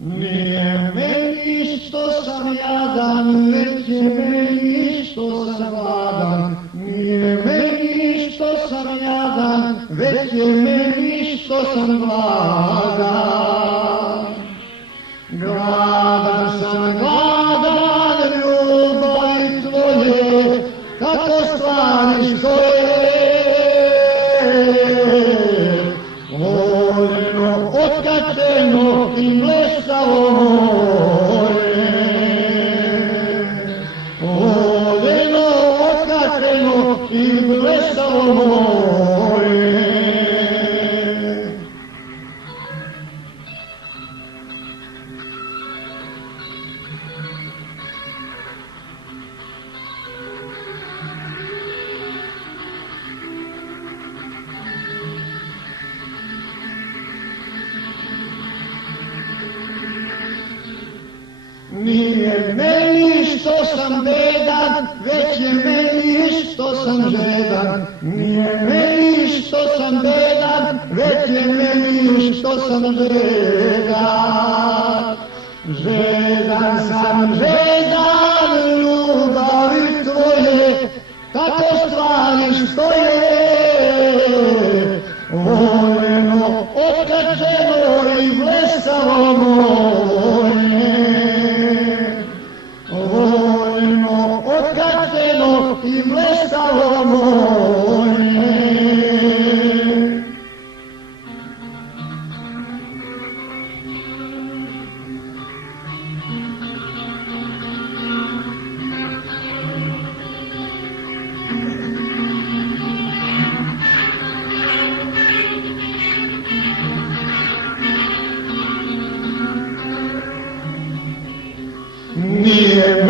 Nije meni što sam jadan, već je meni što sam gladan. Nije meni što sam jadan, već je meni što sam gladan. Gladan sam, gladan ljubavi tvoje, kako stvari stoje. Voljeno, otkačeno i blesavo more. Voljeno, otkačeno i blesavo more. Nije meni što sam bedan, već je meni što sam žedan. Nije meni što sam bedan, već je meni što sam žedan. Žedan sam, žedan ljubavi tvoje, kako stvari stoje. Voljeno, otkačeno i blesavo more. Voljeno, otkačeno i blesavo more. Nije